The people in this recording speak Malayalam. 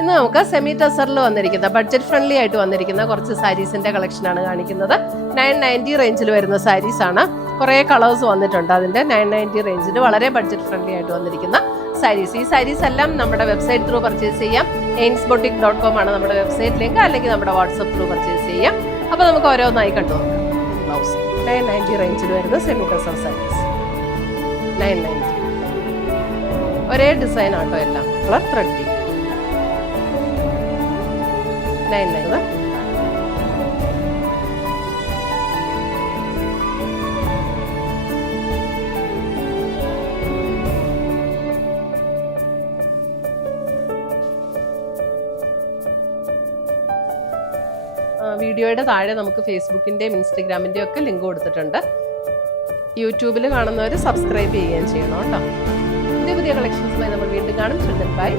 ഇന്ന് നമുക്ക് സെമി ടസറിൽ വന്നിരിക്കുന്ന ബഡ്ജറ്റ് ഫ്രണ്ട്ലി ആയിട്ട് വന്നിരിക്കുന്ന കുറച്ച് സാരീസിന്റെ കളക്ഷനാണ് കാണിക്കുന്നത്. 990 റേഞ്ചിൽ വരുന്ന സാരീസ് ആണ്. കുറേ കളേഴ്സ് വന്നിട്ടുണ്ട്. അതിന്റെ 990 റേഞ്ചിൽ വളരെ ബഡ്ജറ്റ് ഫ്രണ്ട്ലി ആയിട്ട് വന്നിരിക്കുന്ന സാരീസ്. ഈ സാരീസ് എല്ലാം നമ്മുടെ വെബ്സൈറ്റ് ത്രൂ പർച്ചേസ് ചെയ്യാം. ainsboutique.com ആണ് നമ്മുടെ വെബ്സൈറ്റ് ലിങ്ക്, അല്ലെങ്കിൽ നമ്മുടെ വാട്സപ്പ് ത്രൂ പർച്ചേസ് ചെയ്യാം. അപ്പോൾ നമുക്ക് ഓരോന്നായി കണ്ടു നോക്കാം. ബ്ലൗസ് 990 റേഞ്ചിൽ വരുന്ന സെമി ടസർ സാരീസ് 990. ഒരേ ഡിസൈൻ ആട്ടോ എല്ലാം. Colour thread 990. വീഡിയോയുടെ താഴെ നമുക്ക് ഫേസ്ബുക്കിൻ്റെയും ഇൻസ്റ്റഗ്രാമിൻ്റെയും ഒക്കെ ലിങ്ക് കൊടുത്തിട്ടുണ്ട്. യൂട്യൂബിൽ കാണുന്നവർ സബ്സ്ക്രൈബ് ചെയ്യുകയും ചെയ്യണം കേട്ടോ. പുതിയ കളക്ഷൻസുമായി നമ്മൾ വീണ്ടും കാണും. ബൈ.